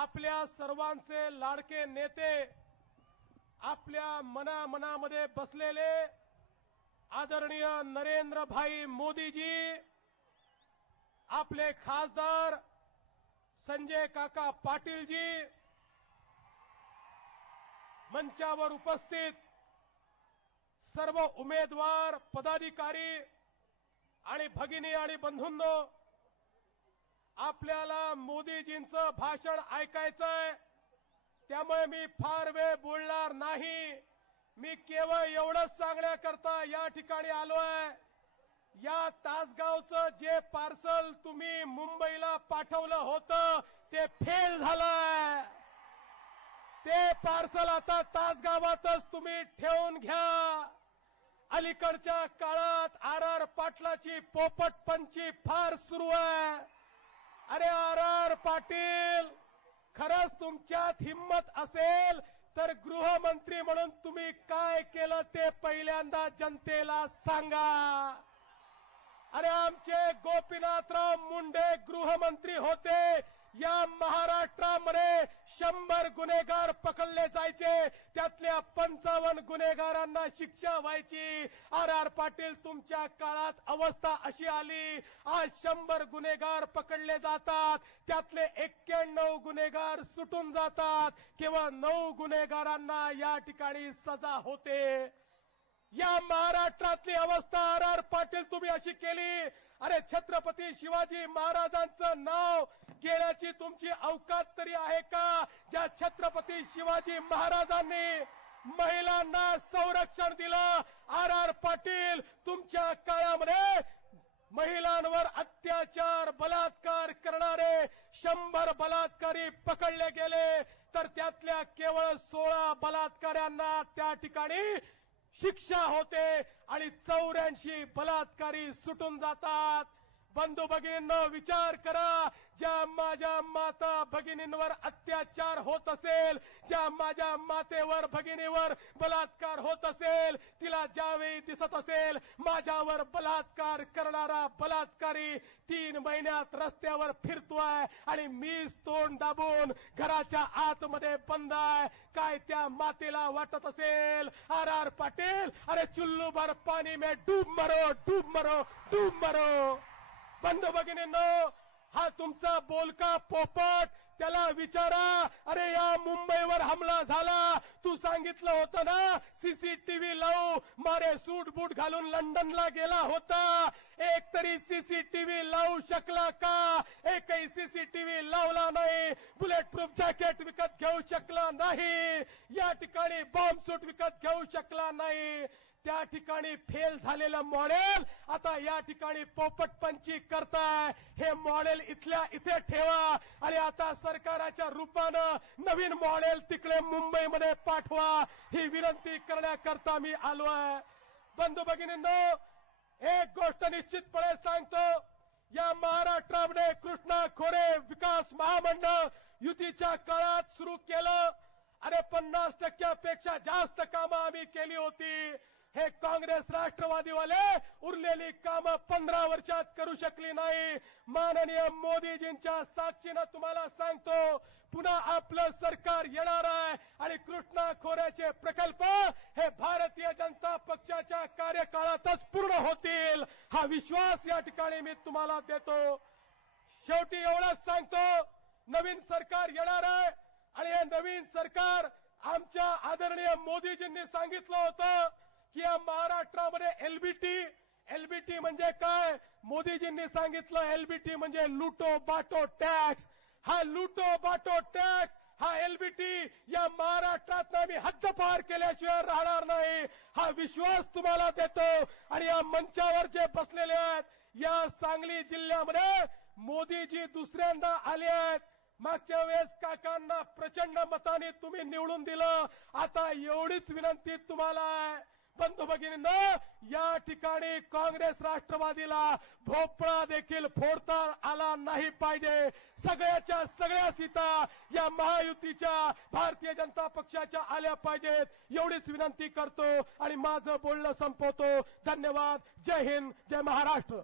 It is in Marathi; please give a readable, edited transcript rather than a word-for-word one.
आपल्या सर्वांचे लाडके नेते, आपल्या मनामध्ये बसलेले आदरणीय नरेंद्रभाई मोदीजी, आपले खासदार संजय काका पाटीलजी, मंचावर उपस्थित सर्व उमेदवार, पदाधिकारी आणि भगिनी आणि बंधूंनो, आपल्याला मोदीजींचं भाषण ऐकायचंय, त्यामुळे मी फार वेळ बोलणार नाही. मी केवळ एवढंच सांगण्याकरता या ठिकाणी आलोय. या तासगावचं जे पार्सल तुम्ही मुंबईला पाठवलं होतं ते फेल झालंय. ते पार्सल आता तासगावातच तुम्ही ठेवून घ्या. अलीकडच्या काळात आर पाटलाची पोपटपंची फार सुरू आहे. अरे आर पाटील, खरंच तुमच्यात हिम्मत असेल तर गृहमंत्री म्हणून तुम्ही काय केलं ते पहिल्यांदा जनतेला सांगा. अरे आमचे गोपीनाथराव मुंडे गृहमंत्री होते. या महाराष्ट्रामध्ये 100 गुन्हेगार पकडले जायचे, त्यातल्या 55 गुन्हेगारांना शिक्षा व्हायची. आर पाटील, तुमच्या काळात अवस्था अशी आली, आज 100 गुन्हेगार पकडले जातात, त्यातले 91 गुन्हेगार सुटून जातात. केवळ 9 गुन्हेगारांना या ठिकाणी सजा होते. या महाराष्ट्रातली अवस्था आर पाटील तुम्ही अशी केली. अरे छत्रपती शिवाजी महाराजांचं नाव घेण्याची तुमची अवकात तरी आहे का? ज्या छत्रपती शिवाजी महाराजांनी महिलांना संरक्षण दिलं, आर पाटील तुमच्या काळामध्ये महिलांवर अत्याचार, बलात्कार करणारे 100 बलात्कारी पकडले गेले, तर त्यातल्या केवळ 16 बलात्काऱ्यांना त्या ठिकाणी शिक्षा होते आणि 84 बलात्कारी सुटून जातात. बंधू भगिनींनो, विचार करा. ज्या माझ्या माता भगिनींवर अत्याचार होत असेल, ज्या माझ्या मातेवर, भगिनीवर बलात्कार होत असेल, तिला ज्यावेळी दिसत असेल माझ्यावर बलात्कार करणारा बलात्कारी 3 महिन्यात रस्त्यावर फिरतोय आणि मीच तोंड दाबून घराच्या आतमध्ये बंद आहे, काय त्या मातेला वाटत असेल? आर पाटील, अरे चुल्लू भर पाणी में डूब मरो, डूब मरो, डूब मरो. बंधू भगिनींनो, हा तुमचा बोलका पोपट, त्याला विचारा. अरे या मुंबईवर हमला झाला, तू सांगितलं होतं ना सीसीटीव्ही लावू, मारे सूट बूट घालून लंडनला गेला होता. एक तरी सीसीटीव्ही लावू शकला का? एकही सीसीटीव्ही लावला नाही. बुलेट प्रूफ जॅकेट विकत घेऊ शकला नाही. या ठिकाणी बॉम्ब सूट विकत घेऊ शकला नाही. त्या ठिकाणी फेल झालेलं मॉडेल आता या ठिकाणी पोपटपंची करताय. हे मॉडेल इथल्या इथे ठेवा आणि आता सरकारच्या रूपानं नवीन मॉडेल तिकडे मुंबईमध्ये पाठवा, ही विनंती करण्याकरता मी आलोय. बंधू भगिनींनो, एक गोष्ट निश्चितपणे सांगतो, या महाराष्ट्रामध्ये कृष्णा खोरे विकास महामंडळ युतीच्या काळात सुरू केलं. अरे 50% जास्त कामं आम्ही केली होती. हे काँग्रेस राष्ट्रवादीवाले उरलेली कामं 15 वर्षात करू शकली नाही. माननीय मोदीजींच्या साक्षीनं तुम्हाला सांगतो, पुन्हा आपलं सरकार येणार आहे आणि कृष्णा खोऱ्याचे प्रकल्प हे भारतीय जनता पक्षाच्या कार्यकाळातच पूर्ण होतील, हा विश्वास या ठिकाणी मी तुम्हाला देतो. शेवटी एवढंच सांगतो, नवीन सरकार येणार आहे आणि हे नवीन सरकार, आमच्या आदरणीय मोदीजींनी सांगितलं होतं की या महाराष्ट्रामध्ये एलबीटी म्हणजे काय? मोदीजींनी सांगितलं एलबीटी म्हणजे लुटो बाटो टॅक्स. हा लुटो बाटो टॅक्स, हा एलबीटी या महाराष्ट्रात आम्ही हद्दपार केल्याशिवाय राहणार नाही, हा विश्वास तुम्हाला देतो. आणि या मंचावर जे बसलेले आहेत, या सांगली जिल्ह्यामध्ये मोदीजी दुसऱ्यांदा आले आहेत. मागच्या वेळेस काकांना प्रचंड मताने तुम्ही निवडून दिलं. आता एवढीच विनंती तुम्हाला आहे. बंधू भगिनींनो, या ठिकाणी काँग्रेस राष्ट्रवादीला भोपळा देखील फोडता आला नाही पाहिजे. सगळ्याच्या सगळ्या सीटा या महायुतीच्या भारतीय जनता पक्षाच्या आल्या पाहिजेत, एवढीच विनंती करतो आणि माझं बोलणं संपवतो. धन्यवाद. जय हिंद, जय महाराष्ट्र.